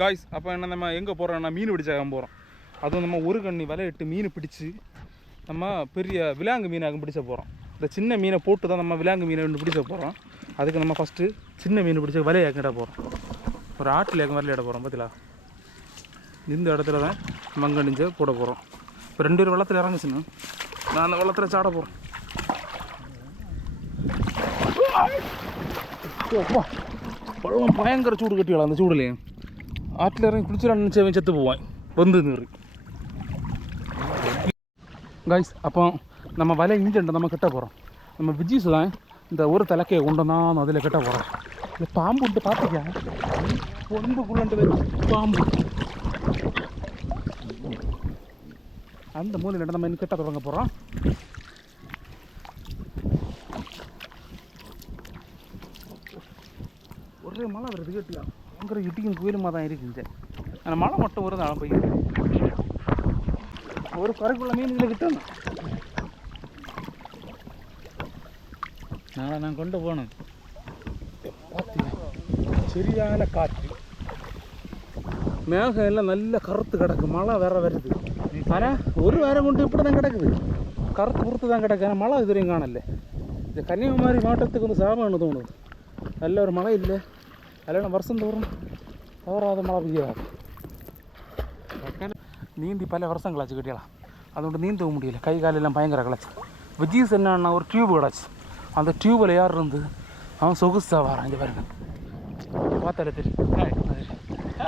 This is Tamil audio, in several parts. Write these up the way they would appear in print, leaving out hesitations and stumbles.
காய்ஸ் அப்போ என்ன நம்ம எங்கே போகிறோம்னா மீன் பிடிச்சாக போகிறோம். அதுவும் நம்ம ஒரு கண்ணி விலையிட்டு மீன் பிடிச்சி நம்ம பெரிய விலாங்கு மீனாக பிடிச்ச போகிறோம். இந்த சின்ன மீனை போட்டு தான் நம்ம விலாங்கு மீனை பிடிச்ச போகிறோம். அதுக்கு நம்ம ஃபஸ்ட்டு சின்ன மீன் பிடிச்ச விலையை கிட்ட போகிறோம். ஒரு ஆட்டில் ஏக்க மாதிரி இட போகிறோம். பார்த்தீங்களா, இந்த இடத்துல தான் மங்கடிஞ்ச போட போகிறோம். இப்போ 2 பேர் வெள்ளத்தில் இறங்குச்சுன்னா நான் அந்த வெள்ளத்தில் சாட போகிறேன். வெள்ளம் பயங்கர சூடு கட்டிக்கலாம். அந்த சூடுலேயே ஆற்றில் இறங்கி குளிச்சுலாம் நினச்சவன் செத்து போவான் வந்து நீர். காய்ஸ் அப்போ நம்ம வலை இஞ்சண்டை நம்ம கட்ட போகிறோம். நம்ம விஜீஸ் தான் இந்த ஒரு தலைக்கையை கொண்டு தான் அதில் கட்ட போகிறோம். இந்த பாம்பு விட்டு பார்த்துக்கா, பொன்புக்குள்ளண்டு பாம்பு அந்த மூலையில் நம்ம இன்னும் கட்ட தொடங்க போகிறோம். ஒரே மழை வருது கேட்டியா, அங்கே இட்டிக்கும் கோயிலுமா தான் இருக்குங்க. ஆனால் மழை மட்டும் வருது. நான் போய் ஒரு கரைக்குள்ள மீன் இதில் கிட்டணும். நாளை நான் கொண்டு போனேன். சரியான காற்று, மேகம் எல்லாம் நல்ல கருத்து கிடக்கு. மழை வேற வருது. ஆனால் ஒரு வாரம் கொண்டு இப்படி தான் கிடக்குது. கருத்து பொறுத்து தான் கிடக்கு. ஆனால் மழை இதுவரையும் காணல. இந்த கன்னியாகுமரி மாவட்டத்துக்கு வந்து சாபம்னு தோணுது. நல்ல ஒரு மழை இல்லை. அதெல்லாம் வருஷம் தோறும் தவறாத மழை பெய்யாது. நீந்தி பல வருஷங்களாச்சு கட்டிடலாம். அதோட நீந்தவும் முடியல. கை காலெல்லாம் பயங்கர கிடச்சி. விஜீஸ் என்னன்னா ஒரு டியூப் கிடச்சி. அந்த டியூபில் யார் இருந்து அவன் சொகுசாக வரான். இங்கே பாருங்க, பார்த்தாலே தெரியும்.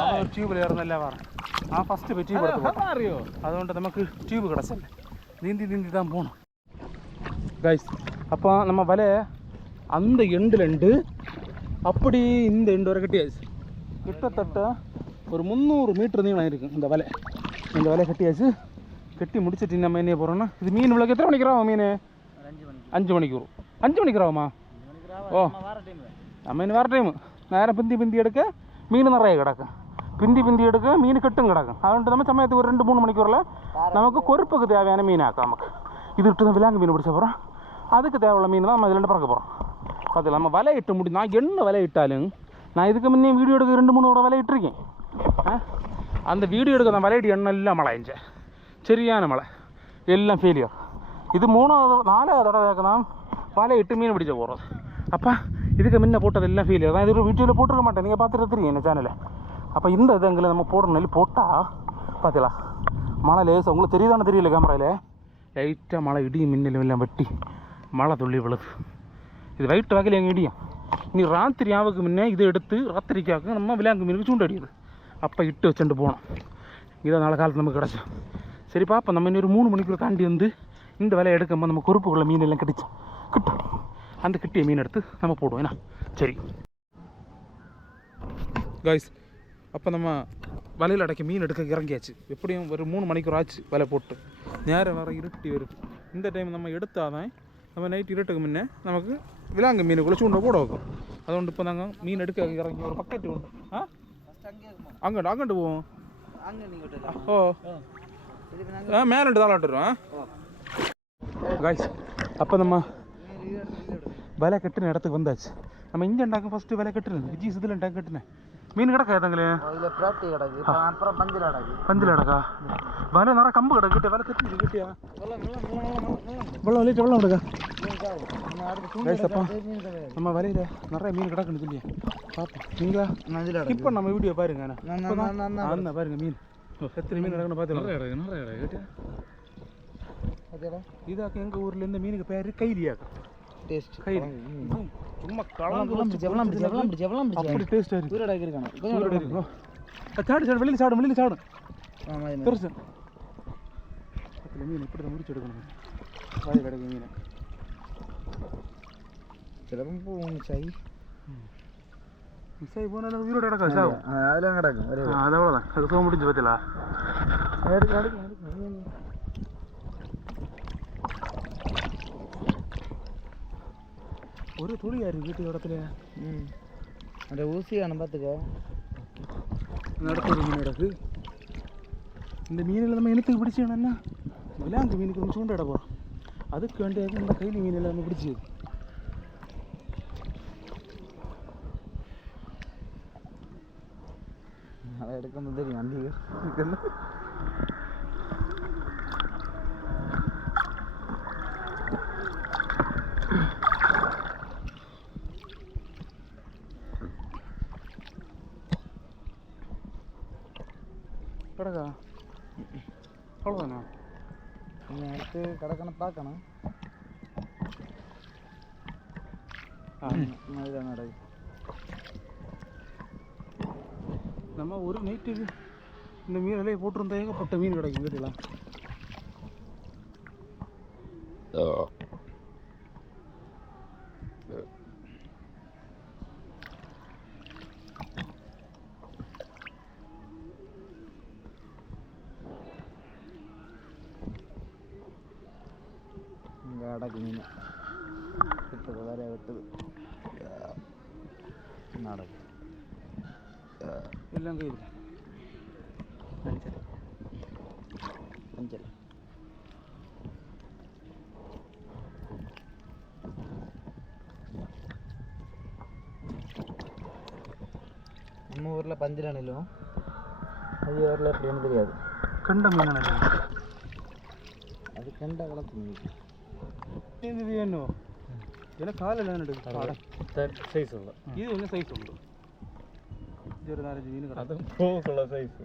அவன் ஒரு டியூபில் ஏறந்தல்ல வரான். நான் ஃபஸ்ட்டு போய் டியூப் எடுத்து போட்டேன். அதுകൊണ്ട് நமக்கு டியூப் கிடச்சல. நீந்தி தான் போகணும். கைஸ் அப்போ நம்ம வலை அந்த எண்டுலேண்டு அப்படி இந்த எண்டு வரை கட்டியாச்சு. கிட்டத்தட்ட ஒரு 300 மீட்டர் நீளம் இருக்குது இந்த வலை. இந்த வலை கட்டியாச்சு. கட்டி முடிச்சுட்டு நம்ம என்ன போகிறோம்னா, இது மீன் விளக்கு எத்தனை மணிக்கு ராவும்? மீன் 5 மணிக்கு வரும். 5 மணிக்கு ராவுமா? ஓ நம்ம இன்னும் வேறு டைமு நேரம் பிந்தி எடுக்க மீன் நிறைய கிடக்கும். பிந்தி எடுக்க மீன் கட்டும் கிடக்கும். அதுன்ட்டு நம்ம சமயத்துக்கு ஒரு 2-3 மணிக்கு வரல நமக்கு கொறுப்புக்கு தேவையான மீனாக்கா. நமக்கு இது விட்டு தான் விலாங்கு மீன் பிடிச்ச போகிறோம். அதுக்கு தேவையான மீன் தான் நம்ம இதில் பறக்க போகிறோம். பார்த்து நம்ம வலை இட்டு முடி. நான் என்ன வலை இட்டாலும் நான் இதுக்கு முன்னே வீடியோ எடுக்க 2-3 தடவை வலை இட்டிருக்கேன். அந்த வீடியோ எடுக்க நான் வலையிட்டு எண்ணெய் எல்லாம் மழை இஞ்சேன். சரியான மழை, எல்லாம் ஃபெயிலியர். இது 3வது-4வது தடவை தான் வலை இட்டு மீன் பிடிச்ச போகிறது. அப்போ இதுக்கு முன்னே போட்டது எல்லாம் ஃபெயிலியர் தான். இது வீடியோவில் போட்டிருக்க மாட்டேன். நீங்கள் பார்த்துட்டு தெரியும் என்ன சேனலில். அப்போ இந்த இதுங்களை நம்ம போடுற நெல் போட்டால் பார்த்தீங்களா மழை லேசாக உங்களுக்கு தெரியுதானே தெரியல. கேமராவில் லைட்டாக மழை இடியும் மின்னலும் எல்லாம் வெட்டி மழை துள்ளி விழுது. இது வயிற்று வகையில் எங்கள் இடியும். நீ ராத்திரி ஆவுக்கு முன்னே இதை எடுத்து ராத்திரிக்காக நம்ம விலாங்கு மீனுக்கு சூண்டு அடிக்குது. அப்போ இட்டு வச்சுட்டு போனோம். இதை நாளை காலத்தில் நமக்கு கிடச்சோம். சரி பாப்பா, நம்ம இன்னொரு 3 மணிக்குள்ள தாண்டி வந்து இந்த விலையை எடுக்கும்போது நம்ம கொறுப்புக்குள்ள மீன் எல்லாம் கிடச்சோம். கிட்டும் அந்த கிட்டிய மீன் எடுத்து நம்ம போடுவோம். ஏன்னா சரி காய்ஸ் அப்போ நம்ம வலையில் அடைக்க மீன் எடுக்க இறங்கியாச்சு. எப்படியும் ஒரு 3 மணிக்கு ஆச்சு வலை போட்டு. நேரம் வேறு இருட்டி வருது. இந்த டைம் நம்ம எடுத்தாதான் நம்ம நைட் இருட்டுக்கு முன்னே நமக்கு விலாங்கு மீனுக்குள்ளே சூண்டை போட வைக்கும். அதுകൊണ്ട് இப்போ நாங்கள் மீன் எடுக்க இறங்கி ஒரு பக்கெட்டு உண்டு. அங்கிட்டு போவோம். ஓ மேலே தாளாட்டுருவோம். காய்ஸ் அப்போ நம்ம விலை கட்டுன இடத்துக்கு வந்தாச்சு. நம்ம இங்கே டாக்க ஃபஸ்ட்டு விலை கட்டுனது விஜய் இதில் டாக் கட்டுனேன். மீன் கிடக்கா எதங்களே? பஞ்சில் கிடக்கா வலை நிறைய கம்பு கிடக்கிட்ட வேலை கட்டி கிட்டியா வெள்ளம் விளையிட்டு வெள்ளம் கிடக்கா. அப்பா நம்ம வலையில் நிறைய மீன் கிடக்குன்னு சொல்லி பார்ப்போம். நீங்களா இப்போ நம்ம வீடியோ பாருங்க. அண்ணா பாருங்க மீன் எத்தனை மீன் கிடக்குன்னு பார்த்து. இதாக்க எங்கள் ஊரில் இந்த மீனுக்கு பேர் கைலியாக்கா. கைலி சும்மா அப்படி டேஸ்ட்டாக இருக்கு. சாடு வெளியில் சாடும் பெருசு மீன் இப்படி தான் முடிச்சு எடுக்கணும். வாயில் கிடைக்கும் மீனை மிஸ்ஸாகி போனாலும் உயிரோட கிடக்கா சாவு. அதெல்லாம் கிடக்கும். அது அவ்வளோதான். அது போக முடிஞ்சு பார்த்தீங்களா. ஒரு துளியா இருக்கு வீட்டு இடத்துல. அந்த ஊசியான பார்த்துக்க நடக்க ஒரு மீன் கிடக்கு. இந்த மீனில் நம்ம இனத்துக்கு பிடிச்சோன்னா விலாங்கு மீனுக்கு நம்ம சூண்டாட போகிறோம். அதுக்கு வேண்டியது இந்த கைலி மீன் எல்லாமே பிடிச்சி. அதை எடுக்கணும் தெரியும் வண்டி இருக்கணும். கிடக்கா அவ்வளோதாண்ணா. நீங்கள் எடுத்து கிடக்கணும் பார்க்கணும். இதுதான் நடக்குது. நம்ம ஒரு நைட்டுக்கு இந்த மீன் விலையை போட்டிருந்தா ஏகப்பட்ட மீன் கிடைக்கும் கேட்டலாம். இங்கே அடக்கு மீன் விட்டது வேற விட்டது நடக்கு எல்லாம் கையில் மஞ்சள் மஞ்சள் நம்ம ஊரில் பஞ்சில் நிலும், அது ஊரில் எப்படின்னு தெரியாது. கண்ட மீன் அது கண்ட வளர்த்து மீன் இது வேணும். ஏன்னா காலையில் எடுக்கும் சைஸ் உள்ள இது கொஞ்சம் சைஸ் உண்டு. இது ஒரு 4-5 மீன் கிடக்கும். அதுவும் போகுள்ள சைஸு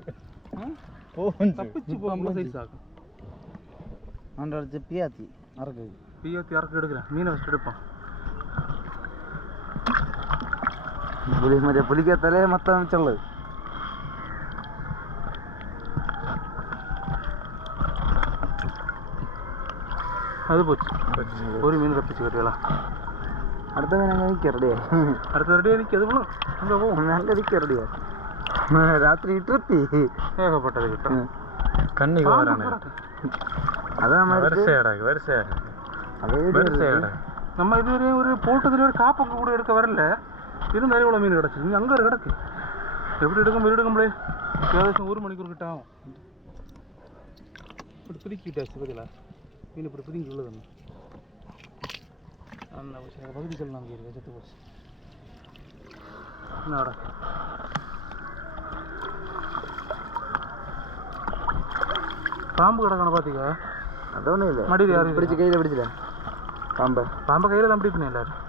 தப்பிச்சு போகும்போது சைஸ் ஆகும். அவன் அடிச்சு பியாத்தி அறக்கு பியாத்தி இறக்க எடுக்கிறேன். மீனை வச்சுட்டு எடுப்பான். புளி மதிய புளிக்காத்தாலே மொத்தம் சொல்லு. அது போச்சு. ஒரு மீன் தப்பிச்சு கட்டியலாம். அடுத்த மீன் அங்கே நிற்க ரெடியா. அடுத்த ரெடியாக நிற்க போல அங்கே போகும். அங்கே நிற்க ரெடியா. ராத்திரி ட்ரிப்பி ஏகப்பட்டது கிட்ட கண்ணிக்கு வரானு. அதான் வரிசையாடா நம்ம இதுவரை ஒரு போட்டதுல ஒரு காப்பங்க கூட எடுக்க வரல. இருந்தாலும் இவ்வளோ மீன் கிடச்சி. நீ அங்கே கிடக்கு எப்படி எடுக்கும்போது ஏதாச்சும் 1 மணிக்கூர் கிட்ட ஆகும். இப்படி பிரிக்கிட்டாச்சு பதிலா மீன் இப்படி பிரிங்கி உள்ளது. அந்த பகுதி சொல்லலாம் நமக்கு செத்து போச்சு. என்னடா பாம்பு கிடக்கணும் பார்த்தீங்க. அது ஒன்றும் இல்லை. மடியில் யாரும் பிடிச்சி கையில் பிடிச்சில பாம்பை கையில் தான் பிடிப்பேன் எல்லாரும்.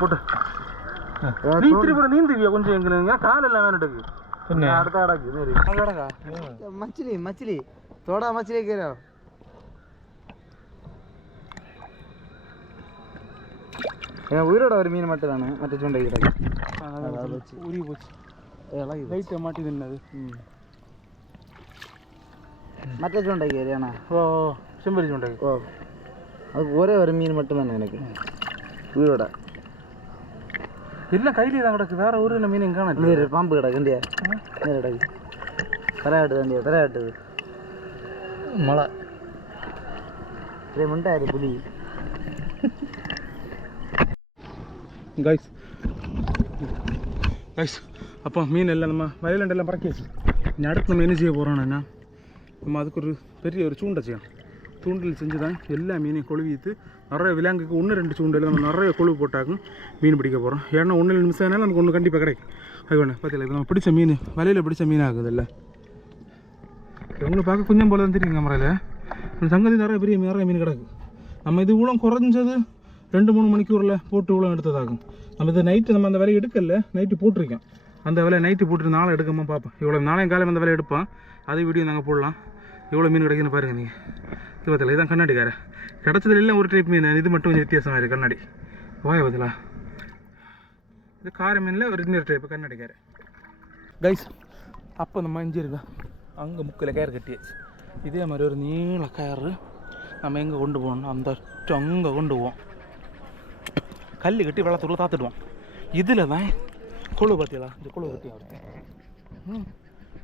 போட்டு நீந்துவியா கொஞ்சம் எங்களுக்கு கால் எல்லாம் வேணுட்டுக்கு அடுத்த அடக்கு மச்சிலி தோடா மச்சிலி கேரா உயிரோட ஒரு மீன் மட்டும் தானே. மற்ற சுண்டை உருகி போச்சு. லைட்டை மாட்டி தின்னது. மற்ற சுண்டை கேரியாண்ணா. ஓ செம்பரி சுண்டை. ஓ அதுக்கு ஒரே ஒரு மீன் மட்டும் தானே எனக்கு உயிரோட. எல்லாம் கையிலே தான் கிடக்கு. வேற ஒரு மீன் எங்கே வேறு பாம்பு கிடக்குண்டியா. வேறு கிடக்கு தரையாட்டுதாண்டியா. தரையாட்டுது மழை முண்டாரு புலி. கைஸ் அப்போ மீன் எல்லாம் நம்ம வயலண்டெல்லாம் பறக்கியாச்சு. இனி அடுத்து நம்ம என்ன செய்ய போகிறோம்னா நம்ம அதுக்கு ஒரு பெரிய ஒரு சூண்டை செய்யணும். தூண்டில் செஞ்சு தான் எல்லா மீனையும் கொழுவித்து நிறைய விலாங்குக்கு 1-2 சூண்டில் நம்ம நிறைய கொழுவு போட்டாக்கும் மீன் பிடிக்க போகிறோம். ஏன்னா 1 நிமிஷம் ஆனாலும் நமக்கு ஒன்று கண்டிப்பாக கிடைக்கும். அது ஒன்று பார்த்தீங்களா, இது நம்ம பிடிச்ச மீன் வலையில் பிடிச்ச மீன் ஆகுதுல்ல. உங்களை பார்க்க கொஞ்சம் போல தான் தெரியும் கேமராவில். அந்த சங்கதி நிறைய மீன் கிடக்கு. நம்ம இது இவ்வளோ குறைஞ்சது 2-3 மணிக்கூரில் போட்டு இவ்வளோ எடுத்ததாகும். நம்ம இது நைட்டு நம்ம அந்த விலையை எடுக்கல, நைட்டு போட்டிருக்கேன். அந்த விலையை நைட்டு போட்டு நாளை எடுக்காமல் பார்ப்போம். இவ்வளோ நாளையும் காலையில் அந்த விலையை எடுப்போம். அதே வீடியோ நாங்கள் போடலாம். எவ்வளோ மீன் கிடைக்குன்னு பாருங்கள் நீங்கள். இது பார்த்தல இதுதான் கண்ணாடிக்கார. கிடச்சதுல எல்லாம் ஒரு டைப் மீன். இது மட்டும் கொஞ்சம் வித்தியாசமாக இருக்குது கண்ணாடி. வாய பார்த்தலா இது கார மீனில் ஒரு இன்னொரு டைப்பு கண்ணாடிக்கார. கைஸ் அப்போ நம்ம இஞ்சி இருக்கா அங்கே முக்கில் கயிறு கட்டியாச்சு. இதே மாதிரி ஒரு நீள கயிறு நம்ம எங்கே கொண்டு போகணும் அந்த அங்கே கொண்டு போவோம். கல் கட்டி வெள்ளத்துக்குள்ளே தாத்துடுவோம். இதில் தான் கொழு பார்த்தீங்களா, இந்த கொழு கட்டி ஆகும்.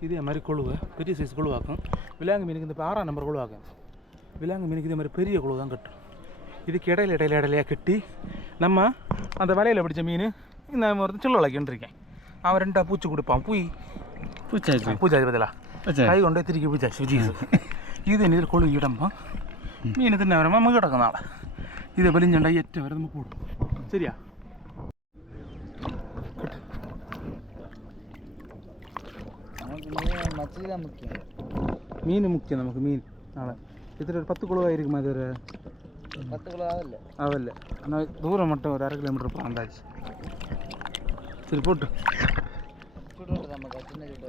இதே மாதிரி கொழுவை பெரிய சைஸ் கொழுவாக்கும். விலாங்கு மீனுக்கு இந்த 6ஆம் நம்பர் கொழுவாக்கும். விலாங்கு மீனுக்கு இதே மாதிரி பெரிய கொழு தான் கட்டும். இதுக்கு இடையிலையாக கட்டி நம்ம அந்த வலையில் பிடிச்ச மீன் இந்த ஒருத்தன் சில்ல வளைக்கின்றிருக்கேன். அவன் 2 பூச்சி கொடுப்பான். பூச்சாச்சு பதிலா கை கொண்டே திருக்கி பூச்சாச்சு விஜய். இது நீர் கொழு இடம்பா மீன் தின்ன வரமா கிடக்கும் நாளை. இதை வெளிஞ்சண்டா 8 வரை நம்ம போடுவோம். சரியா? മച്ചിലി தான் முக்கியம். மீன் முக்கியம் நமக்கு மீன். நாளை இதில் ஒரு 10 கிலோ இருக்குமா? இது ஒரு 10 கிலோ ஆகல. ஆகல. ஆனால் தூரம் மட்டும் ஒரு 1/2 கிலோமீட்டர் போகிறோம் அந்தாச்சு. சரி போட்டு சுட்டு நமக்கு சின்ன சுட்டு.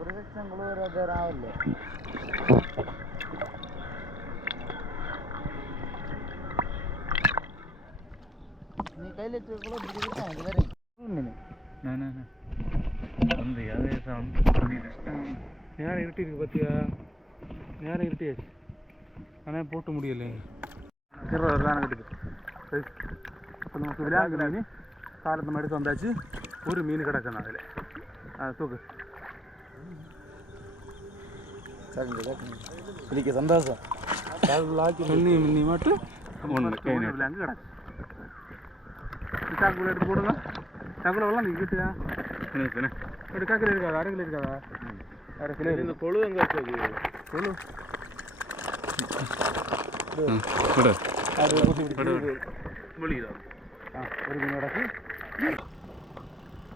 ஒரு செக்ஷன் குளிர் ஆகல. நீ கையில் கூட பிடிச்சிருக்கா அது வேறு வந்து நேரம் இருட்டி இருக்கு பார்த்தியா? நேரம் இருட்டியாச்சு ஆனால் போட்ட முடியலை. தானே கட்டுது. அப்போ நமக்கு விளையாடுற மீன் காலத்தை நம்ம எடுத்து வந்தாச்சு. ஒரு மீன் கிடக்கணும் அதில் தூக்கு. பிடிக்க சந்தோஷம். மின்னி மின்னி மட்டும் விளையாண்டு கிடக்கு. சாக்குள்ள எடுத்து போடுங்க. சாக்குள்ள வெள்ளம் நீங்கள் கிட்டியா? ஒரு காக்கில் இருக்காதா? 1/2 கிலோ இருக்காதா? 1/2 கிலோ. இந்த கொழு எங்கே வச்சது? கொழு அது வெளியிடா. ஒரு மீன் கிடக்கு.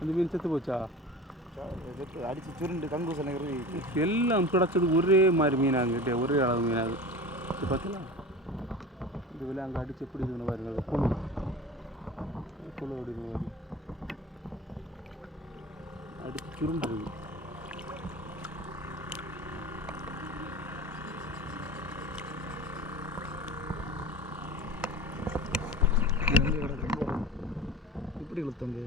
அந்த மீன் செத்து போச்சா? அடித்து சுருண்டு கங்கூசனை எல்லாம் கிடச்சது ஒரே மாதிரி மீனாங்கிட்டே, ஒரே அளவு மீனாகு. இது பார்த்தீங்களா? இந்த விலை அங்கே அடித்து எப்படி இருக்கணும் பாருங்க. அது கொழு கொழு அப்படி இருக்கணும். அடித்து சுருண்டுருக்கு. எப்படி இழுத்தங்க?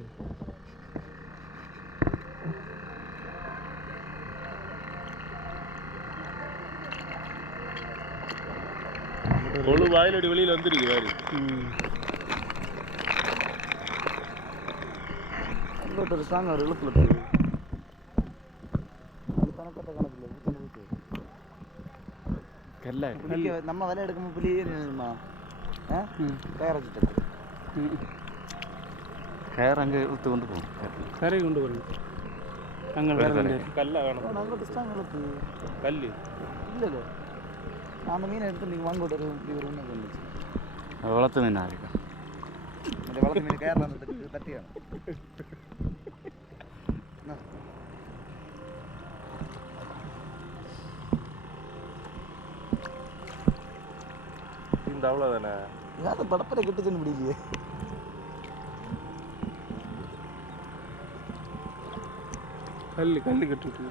கொழு வாயிலடி வெளியில் வந்துருக்கு வேறு. ஒரு சாங் அவர் இழுப்புல போகுது. கணக்கத்தை கணக்கில் கல்ல நம்ம விலை எடுக்கும்போது புளியுமா கயரைச்சிட்டு கயர் அங்கே இழுத்து கொண்டு போகும். கரை கொண்டு வரும். அங்கே கல்ல வேணும். நாங்கள் டிஸ்டாங் இழுப்பு கல் இல்லை இல்லை. நான் அந்த மீனை எடுத்து நீங்கள் வாங்க விட்டு இப்படி ஒரு மீன் வந்துச்சு. வளர்த்து மீன் ஆகிக்கா. அந்த வளர்த்து மீன் கயரில் அந்த தட்டி வேணும். இந்த அவ்வளோதானே. யாரும் படப்பரை கிட்டுச்சுன்னு முடியலையே. கல் கல் கட்டுட்டு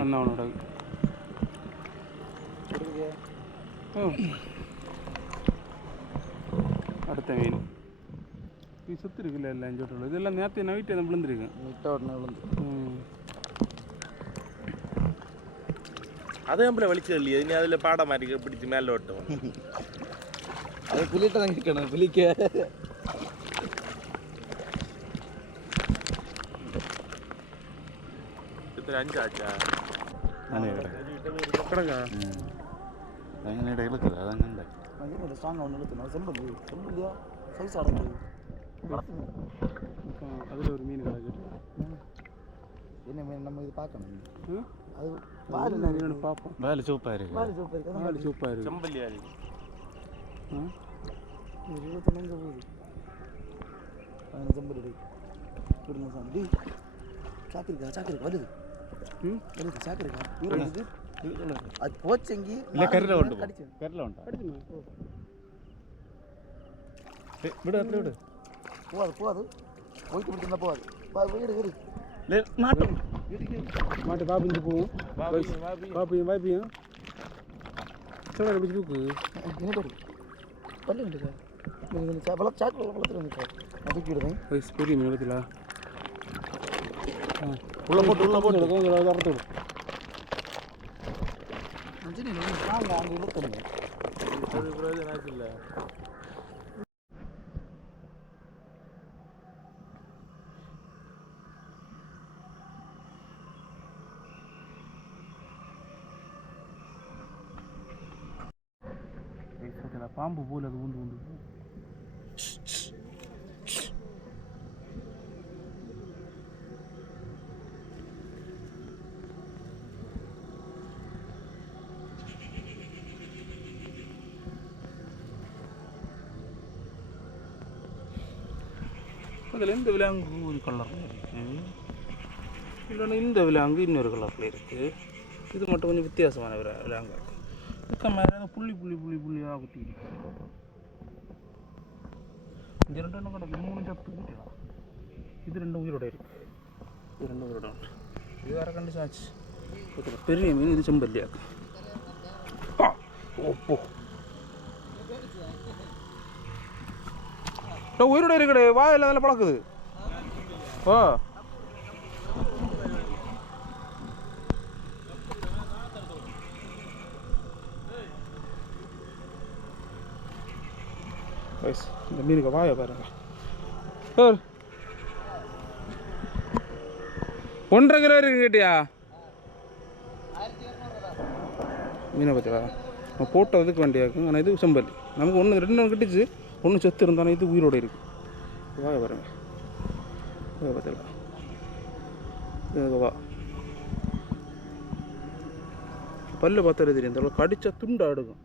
அண்ணாவனோட அடுத்த மீன் இது சுத்து இருக்குல்ல. இல்லை அஞ்சோட்டோட இதெல்லாம் நேற்று நைட்டு என்ன விழுந்துருக்கு. மிட்ட உடனே விழுந்து அதே நம்மள வலிச்சது இல்லையா? இனி அதில் பாட மாதிரி பிடிச்சி மேலே ஓட்டும். அது புளிட்ட தான் கேட்கணும். புளிக்க இத்தனை 5 ஆச்சா? கிடக்கா അങ്ങനെ ഇടയിലൊക്കെ അതങ്ങനെ അങ്ങനെ സ്ട്രോങ് ഒന്നും എടുക്കുന്നത് செம்பல் செம்பல்லையா சைஸ் அடங்குது. அதில் ஒரு மீன் கிடக்கு. என்ன மீன் நம்ம இது பார்க்கணும். அது வால் மீன் பார்ப்போம். வேலை சூப்பாக இருக்கு. வால் சூப்பர் இருக்கு. வால் சூப்பாக இருக்குது. செம்பல்லியா இருக்கு. 25 போகுது. செம்பல் இருக்கு. கொடுங்க சாமி. சாக்கிருக்கா வருது. வருது சாக்கிருக்கா இருக்கு. அது போச்சங்கி இல்லை கரில் உண்டு. கரில் உண்டு. விடு அப்படி விடு. போகாது போயிட்டு விட்டு போகாது. வீடு மாட்டு மாட்டு பாப்பிஞ்சு போகும். பாப்பியும் பாப்பியும் சொல்ல பிடிச்சி தூக்கு. என்ன பேர் பள்ளி உண்டு சார். சாக்கில் வளர்த்துருங்க சார். நான் தூக்கி விடுவேன். பெரிய மீன் பற்றிலா உள்ள போட்டு வரத்து விடு. அங்கே இழுத்துருங்க. பிரயோஜனம் ஆச்சு இல்லை. பாம்பு போல அது உண்டு உண்டு அதில் இந்த விலாங்கு ஒரு கலரில் இருக்குது, இல்லைன்னா இந்த விலாங்கு இன்னொரு கலரில் இருக்குது. இது மட்டும் கொஞ்சம் வித்தியாசமான விலாங்கு இருக்குது. இதுக்கு மேலே புள்ளி புள்ளி புள்ளி புள்ளியாக குத்தி இது ரெண்டு என்ன கிடக்கு, 3 சத்து குட்டிலாம். இது 2 உயிரோட இருக்குது, இது 2 உயிரோட உண்டு. இது வேறு கண்டிஷன் ஆச்சு. பெரிய மீன் இது செம்பல்லியாக்கு. ஓப்போ உயிரோட இருக்கடே, வாயில் அதில் பழக்குது. ஓ இந்த மீனுக்கு வாயை பாருங்க. 1.5 கிலோ இருக்கு கேட்டியா மீனை பற்றியா? நான் போட்ட இதுக்கு வேண்டியாக்கும். ஆனால் இது செம்பல் நமக்கு 2 கிட்டுச்சு. 1 செத்து இருந்தாலும் இது உயிரோடு இருக்குது. வாயை பாருங்க, வாயை பார்த்துக்கலாம். இது வா பல்லு பார்த்தாலே தெரியும், இந்த கடிச்சா துண்டா எடுக்கும்.